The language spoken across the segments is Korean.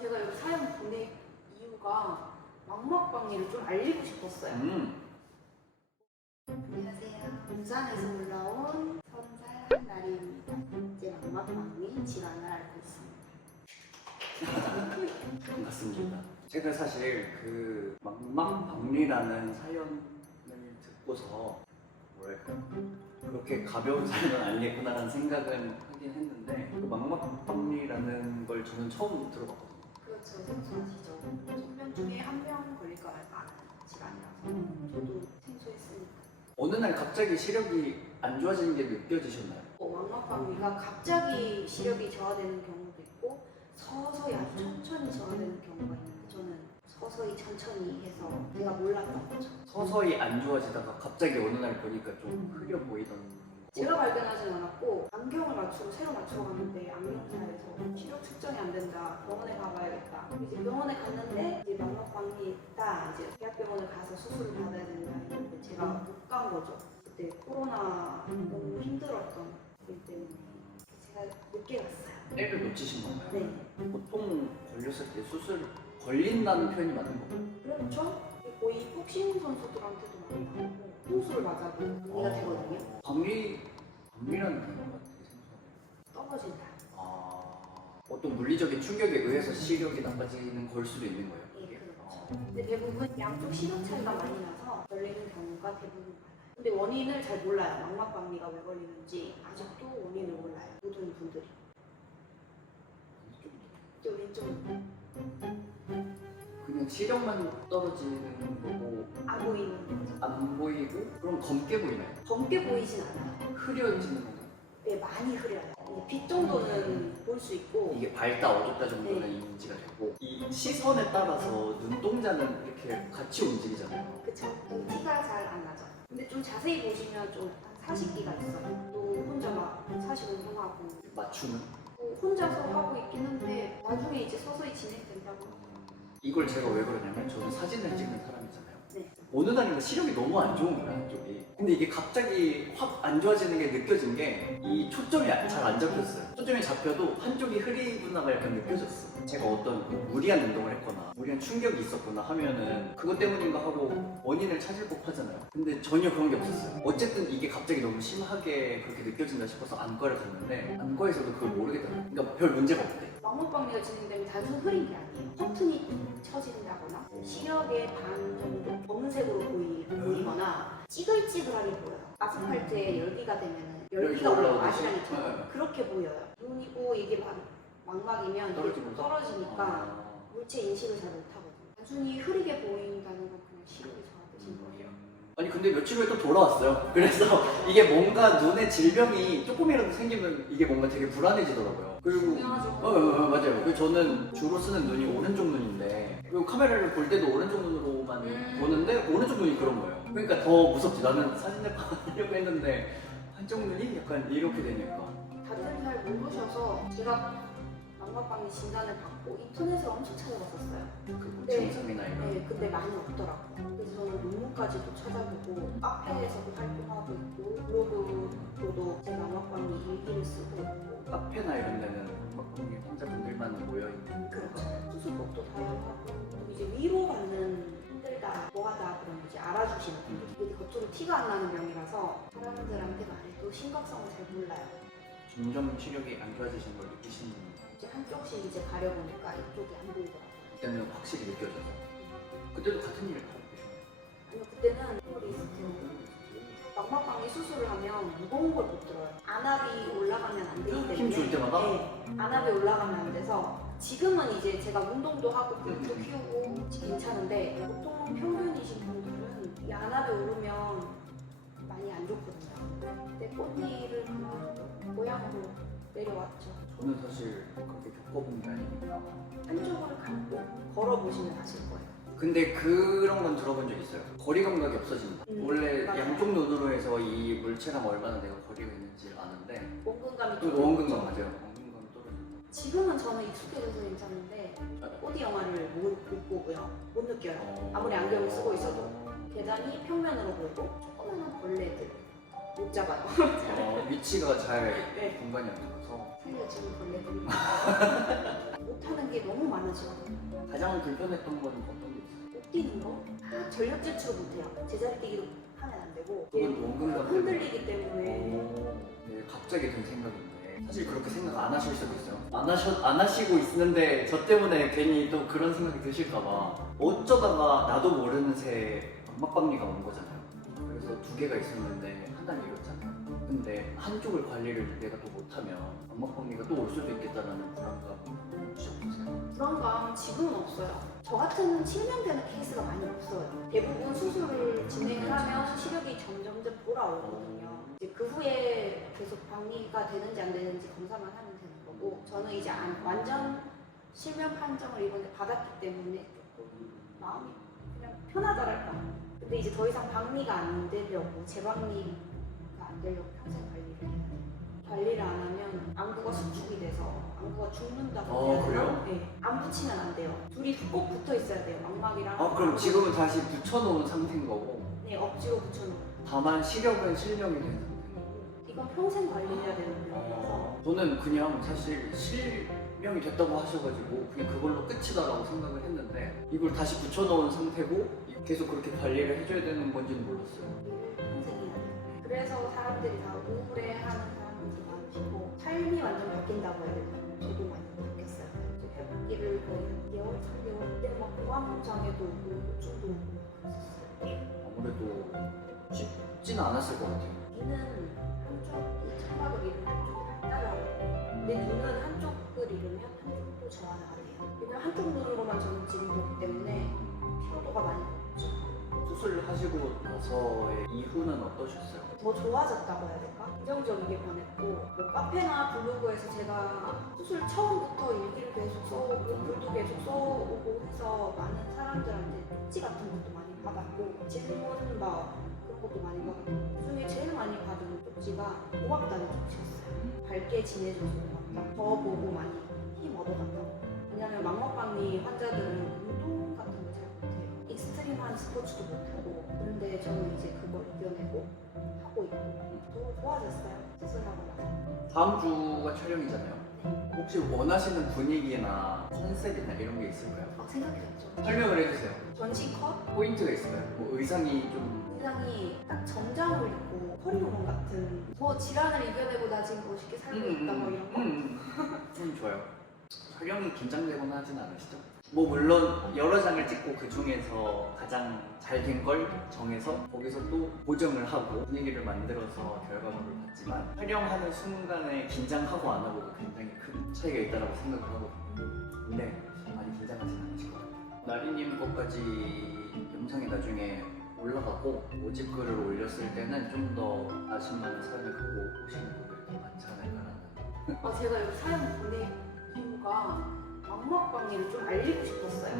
제가 여기 사연 보낼 이유가 망막박리를 좀 알리고 싶었어요. 안녕하세요. 부산에서 올라온 30살 한 나리입니다. 이제 망막박리 질환을 앓고 있습니다. 반갑습니다. 제가 사실 그 망막박리라는 사연을 듣고서 뭐랄까 그렇게 가벼운 사연은 아니겠구나라는 생각은 하긴 했는데 그 망막박리라는 걸 저는 처음 들어봤거든요. 그렇죠. 생소하시죠. 1000명 중에 1명 걸릴까 말까 하는 질환이라서 저도 생소했으니까. 어느 날 갑자기 시력이 안 좋아지는 게 느껴지셨나요? 망막박리가 갑자기 시력이 저하되는 경우도 있고 서서히 아주 천천히 저하되는 경우가 있는데 저는 서서히 천천히 해서 제가 몰랐던 거죠. 서서히 안 좋아지다가 갑자기 어느 날 보니까 좀 흐려 보이던 제가 발견하진 않았고 안경을 맞추고 새로 맞추러 갔는데 안경사에서 시력 측정이 안 된다. 병원에 가봐야겠다. 이제 병원에 갔는데 이제 망막박리 있다. 이제 대학병원에 가서 수술을 받아야 된다. 했는데 제가 못 간 거죠. 그때 코로나 너무 힘들었던 일 때문에 제가 늦게 갔어요. 때를 놓치신 건가요? 네. 보통 걸렸을 때 수술 걸린다는 표현이 맞는 건가요? 그렇죠. 거의 복싱 선수들한테도 많이 나오고 홍수를 맞아도 박리가 되거든요. 박리라는 단어가 되게 생소하네요. 떨어진다. 어떤 물리적인 충격에 의해서 시력이 나빠지는 걸 수도 있는 거예요? 예, 그렇죠. 근데 대부분 양쪽 시력 차이가 많이 나서 걸리는 경우가 대부분 많아요. 근데 원인을 잘 몰라요. 망막박리가 왜 걸리는지 아직도 원인을 몰라요. 모든 분들이. 저 왼쪽 그냥 시력만 떨어지는 거고 안 보이는 거죠. 안 보이고 그럼 검게 보이나요? 검게 보이진 않아요. 흐려지는 건가요? 네, 많이 흐려요. 빛 정도는 볼 수 있고 이게 밝다 어둡다 정도는 네. 인지가 되고 이 시선에 따라서 눈동자는 이렇게 같이 움직이잖아요. 그쵸. 티가 잘 안 나죠. 근데 좀 자세히 보시면 좀 사식기가 있어요. 또 혼자 막 사식 운동하고 맞춤은? 또 혼자서 하고 있긴 한데 나중에 이제 서서히 진행된다고. 이걸 제가 왜 그러냐면 저는 사진을 찍는 사람이잖아요. 네. 어느 날인가 시력이 너무 안 좋은 거야 한쪽이. 근데 이게 갑자기 확 안 좋아지는 게 느껴진 게 이 초점이 잘 안 잡혔어요. 초점이 잡혀도 한쪽이 흐리구나가 약간 느껴졌어. 제가 어떤 무리한 운동을 했거나 무리한 충격이 있었거나 하면은 그것 때문인가 하고 원인을 찾을 법하잖아요. 근데 전혀 그런 게 없었어요. 어쨌든 이게 갑자기 너무 심하게 그렇게 느껴진다 싶어서 안과를 갔는데 안과에서도 그걸 모르겠더라고요. 그러니까 별 문제가 없대. 망막박리가 진행되면 단순 흐린 게 아니에요. 커튼이 쳐진다거나 시력의 반 정도 검은색으로 보이거나 찌글찌글하게 보여요. 아스팔트에 열기가 되면 열기가 올라오고 아시랑이처럼 그렇게 보여요. 눈이고 이게 망막이면 이게 떨어지면서? 떨어지니까 물체 인식을 잘 못하거든요. 단순히 흐리게 보인다는 건 그냥 시력이 저하되신 거예요. 아니 근데 며칠 후에 또 돌아왔어요. 그래서 이게 뭔가 눈에 질병이 조금이라도 생기면 이게 뭔가 되게 불안해지더라고요. 그리고 중요하죠. 맞아요. 그리고 저는 주로 쓰는 눈이 오른쪽 눈인데 그리고 카메라를 볼 때도 오른쪽 눈으로만 보는데 오른쪽 눈이 그런 거예요. 그러니까 더 무섭지. 나는 사진을 하려고 했는데 한쪽 눈이 약간 이렇게 되니까. 다들 잘 모르셔서 제가 망막박리 진단을 받고 인터넷을 엄청 찾아봤었어요. 그 네. 증상이나 이런. 네, 근데 많이 없더라고요. 그래서 저는 논문까지도 찾아보고 카페에서도 활동하고 있고 블로그로도 제 망막박리 일기를 쓰고 있고 카페나 이런 데는 막 환자분들만 모여있는 그렇죠. 수술법도 다양하고 또 이제 위로받는 힘들다, 뭐하다 그러면 이제 알아주시는 분들. 이게 겉으로 티가 안 나는 병이라서 사람들한테 말해도 심각성을 잘 몰라요. 점점 시력이 안 좋아지신 걸 느끼시는 이제 한쪽씩 이제 가려보니까 이쪽이 안 보이더라고요. 그때는 확실히 느껴져서 그때도 같은 일을 하고 계셨나요? 아니요, 그때는 리스트 망막박리 수술을 하면 무거운 걸 못 들어요. 안압이 올라가면 안 되기 때문에 힘줄 때마다? 네, 안압이 올라가면 안 돼서 지금은 이제 제가 운동도 하고 근육도 키우고 괜찮은데 보통 평균이신 분들은 이 안압이 오르면 많이 안 좋거든요. 그때 꽃잎을 그만두고 고향으로 내려왔죠. 저는 사실 그렇게 겪어본 게 아니니까. 한쪽을 감고 걸어보시면 아실 거예요. 근데 그런 건 들어본 적 있어요. 거리 감각이 없어진다. 원래 맞아요. 양쪽 눈으로 해서 이 물체랑 얼마나 내가 거리가 있는지 아는데 원근감이 또 원근감 맞아요. 원근감 떨어진다. 지금은 저는 익숙해져서 괜찮은데 코디 영화를 못 보고요. 못 느껴요. 아무리 안경을 쓰고 있어도 계단이 평면으로 보이고 조그마한 벌레들 못 잡아요. 위치가 잘 네. 공간이 안 좋아서 살려주는 벌레들이 못하는 게 너무 많은 많으시거든요. 가장 불편했던 건 어떤 게 있어요? 못 뛰는 거? 전력 질주를 못해요. 제자리 뛰기도 하면 안 되고 그건 원근감 때문에. 흔들리기 때문에 네, 갑자기 든 생각인데 사실 그렇게 생각 안 하실 수도 있어요. 안 하시고 있는데 저 때문에 괜히 또 그런 생각이 드실까봐 어쩌다가 나도 모르는 새에 막박리가 온 거잖아요. 그래서 두 개가 있었는데 하나를 잃었잖아요. 근데 한쪽을 관리를 내가 또 못하면 막박리가 또 올 수도 있겠다라는 불안감 혹시 없으세요? 불안감 지금은 없어요. 저 같은 치명되는 케이스가 많이 없어요. 대부분 수술을 진행을 하면 시력이 점점점 돌아오거든요. 이제 그 후에 계속 방리가 되는지 안 되는지 검사만 하면 되는 거고 저는 이제 완전 실명 판정을 이번에 받았기 때문에 조금 마음이 그냥 편하더랄까. 근데 이제 더 이상 방리가 안 되려고 재방리가 안 되려고 평생 관리를 해야 돼요. 관리를 안 하면 안구가 수축이 돼서 안구가 죽는다고 해야 되나? 그래요? 네. 안 붙이면 안 돼요. 둘이 꼭 붙어 있어야 돼요. 망막이랑. 그럼 지금은 다시 붙여놓은 상태인 거고 네, 억지로 붙여놓고. 다만 시력은 실명이 된 상태인 거고 이건 평생 관리해야 되는 병이라서. 저는 그냥 사실 실명이 됐다고 하셔가지고 그냥 그걸로 끝이다라고 생각을 했는데 이걸 다시 붙여놓은 상태고 계속 그렇게 관리를 해줘야 되는 건지는 몰랐어요. 평생 해야 돼요. 그래서 사람들이 다 우울해하는 사람들이 많으시고 삶이 완전 바뀐다고 해야 되나? 저도 많이 바뀌었어요. 이제 회복기를 거의 2개월, 3개월 때 막 공황장애도 오고 우울증도 오고 그랬었어요. 아무래도 쉽지는 않았을 것 같아요. 귀는 한쪽이 청각을 잃으면 한쪽이 발달하고 내 눈은 한쪽을 잃으면 한쪽도 저하가 돼요. 왜냐면 한쪽 눈으로만 저는 지금 보기 때문에 피로도가 많이 높죠. 수술을 하시고 나서의 이후는 어떠셨어요? 더 좋아졌다고 해야 될까? 긍정적이게 변했고 뭐 카페나 블로그에서 제가 수술 처음부터 일기를 계속 써오고 글도 계속 써오고 해서 많은 사람들한테 쪽지 같은 것도 많이 받았고 질문 막 그런 것도 많이 받았고 그중에 제일 많이 받은 쪽지가 고맙다는 쪽지였어요. 밝게 지내줘서 고맙다. 저 보고 많이 힘 얻어간다고. 왜냐면 망막박리 환자들은 운동 같은 걸 잘 못해요. 익스트림한 스포츠도 못하고 그런데 저는 이제 그걸 이겨내고 하고 있고 더 좋아졌어요. 수술하고 나서. 다음 주가 촬영이잖아요. 혹시 원하시는 분위기나 컨셉이나 이런 게 있을까요? 막 생각해봤죠. 설명을 해주세요. 전신 컷? 포인트가 있을까요? 뭐 의상이 좀 굉장히 딱 정장을 입고 허리호문 같은 더 질환을 이겨내고 나 지금 멋있게 살고 있다 뭐 이런 거? 좋아요. 촬영이 긴장되거나 하진 않으시죠? 뭐 물론 여러 장을 찍고 그 중에서 가장 잘 된 걸 정해서 거기서 또 보정을 하고 분위기를 만들어서 결과물을 봤지만 촬영하는 순간에 긴장하고 안 하고도 굉장히 큰 차이가 있다고 생각을 하거든요. 근데 많이 긴장하진 않으실 것 같아요. 나리님 것까지 영상이 나중에 올라가고 모집글을 올렸을 때는 좀 더 자신만의 사연을 갖고 오시는 분들이 더 많지 않을까라는. 제가 여기 사연 보낸 이유가 망막박리를 좀 알리고 싶었어요.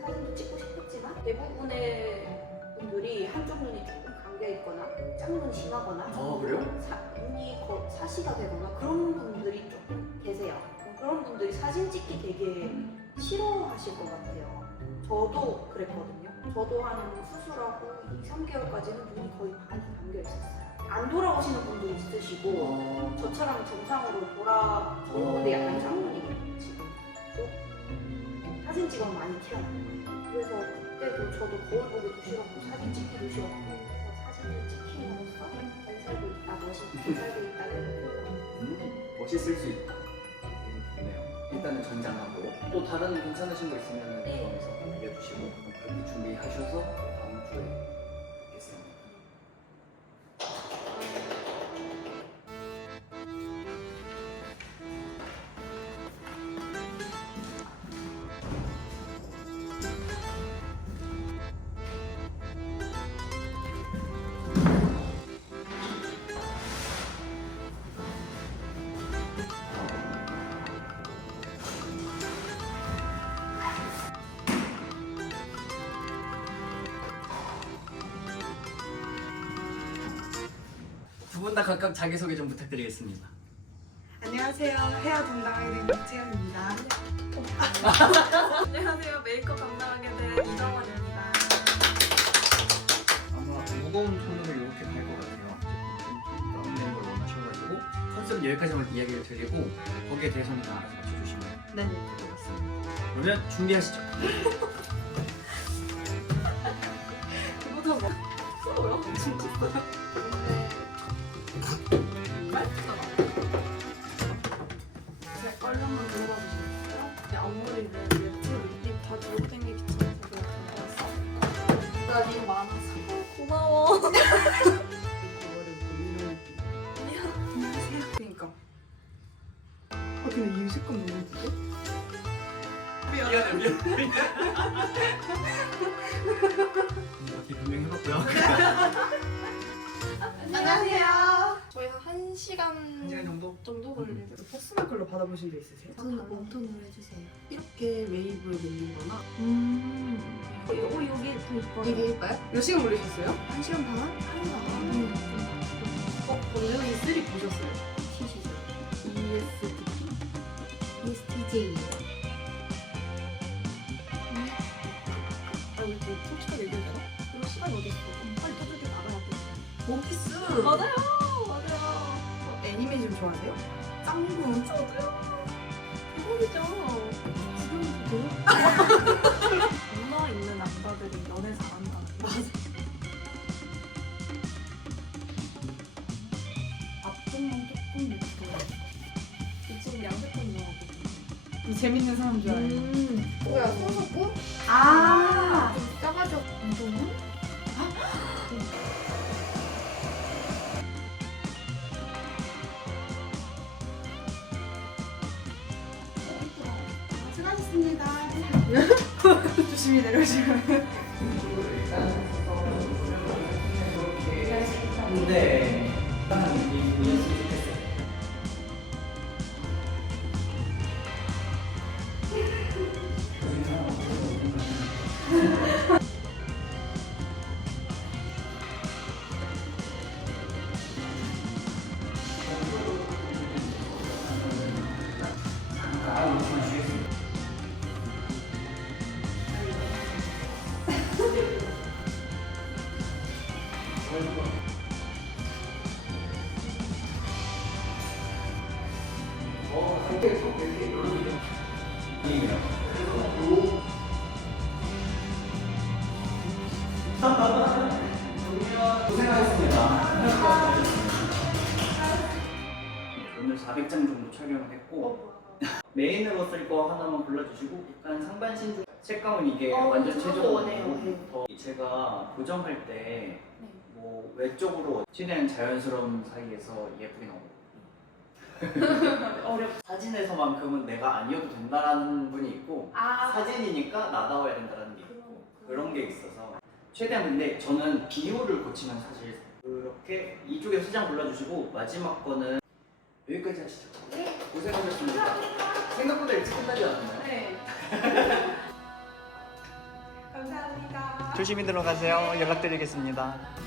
사진도 찍고 싶었지만 대부분의 분들이 한쪽 눈이 조금 감겨 있거나 짝눈이 심하거나 그래요? 눈이 사시가 되거나 그런 분들이 조금 계세요. 그런 분들이 사진 찍기 되게 싫어하실 것 같아요. 저도 그랬거든요. 저도 한 수술하고 2, 3개월까지는 눈이 거의 반이 감겨 있었어요. 안 돌아오시는 분도 있으시고 저처럼 정상으로 돌아오는데 약간 짝눈이거든요. 지금 사진 찍으면 많이 튀어나온 거예요. 그래서 그때도 저도 거울 보기도 싫었고 사진 찍기도 싫었고 그래서 사진을 찍힘으로써 잘 살고 있다, 멋있게 살고 있다는 멋있을 수 있다. 좋네요. 일단은 전장하고 또 다른 괜찮으신 거 있으면 네. 거기서 알려주시고 그렇게 준비하셔서 다음 주에 뵙겠습니다. 두 분 다 각각 자기소개 좀 부탁드리겠습니다. 안녕하세요. 헤어 담당하게 된 박채연입니다. 안녕하세요. 메이크업 담당하게 된 이정원입니다. 아마 무거운 톤으로 이렇게 갈 것 같아요. 좀 다운된 걸 원하셔가지고 컨셉은 여기까지만 이야기를 드리고 거기에 대해서는 다 알아서 맞춰주시면 네. 될 것 같습니다. 그러면 준비하시죠. 그보다 뭐 써요? 진짜 써요? 맛있잖아. 제 걸 한번 들어봐 주시겠어요? 앞머리를 립다 들고 다니기 귀찮아서 그냥 들어봤어. 나 립 많아서. 고마워. 안녕하세요. 그니까. 아 근데 이 색감 너무 예쁘죠? 미안해. 이렇게 변명해봤고요. 안녕하세요. 저희 한 1시간 1시간 정도? 걸리는 퍼스널 컬러 받아보신 적 있으세요? 저는 웜톤으로 해주세요. 이렇게 웨이브를 넣는 거나 여기 더 이뻐요. 이게 예뻐요? 몇 시간 걸리셨어요? 1시간 반? 오늘 E3 보셨어요? 티시죠. ESTP? ESTJ. 아 이거 솔직하게 얘기해도 되나? 그리고 시간이 어디 있어? 빨리 저쪽에 나가야 돼. 원피스 맞아요. 애니메이션 좋아하세요? 짱구 저도요 대박이죠. 지금도 돼요? 문화 있는 남자들이 연애 잘한다. 맞아. 앞쪽만 조금 예뻐요. 이쪽 양색감 나오거든요. 재밌는 사람 좋아해요 뭐야, 소속고? 아 좀 싸가지고 운동은? 수고하셨습니다. 조심히 내려오시면 근데 일단은 이 보였으면 좋겠어요. 고생하셨습니다. 오늘 400장 정도 촬영을 했고 메인으로 쓸 거 하나만 골라주시고 약간 상반신 중 색감은 이게 완전 최종 원이고 제가 보정할 때 뭐 외적으로 최대한 자연스러운 사이에서 예쁘게 나오고 사진에서만큼은 내가 아니어도 된다는 분이 있고 사진이니까 나다워야 된다는 게 있고 그런 게 있어서 최대한 근데 저는 비율을 고치면 사실 그렇게 이쪽에서 3장 골라주시고 마지막 거는 여기까지 하시죠. 고생하셨습니다. 생각보다 일찍 끝나지 않았나요? 네. 감사합니다. 조심히 들어가세요. 연락드리겠습니다.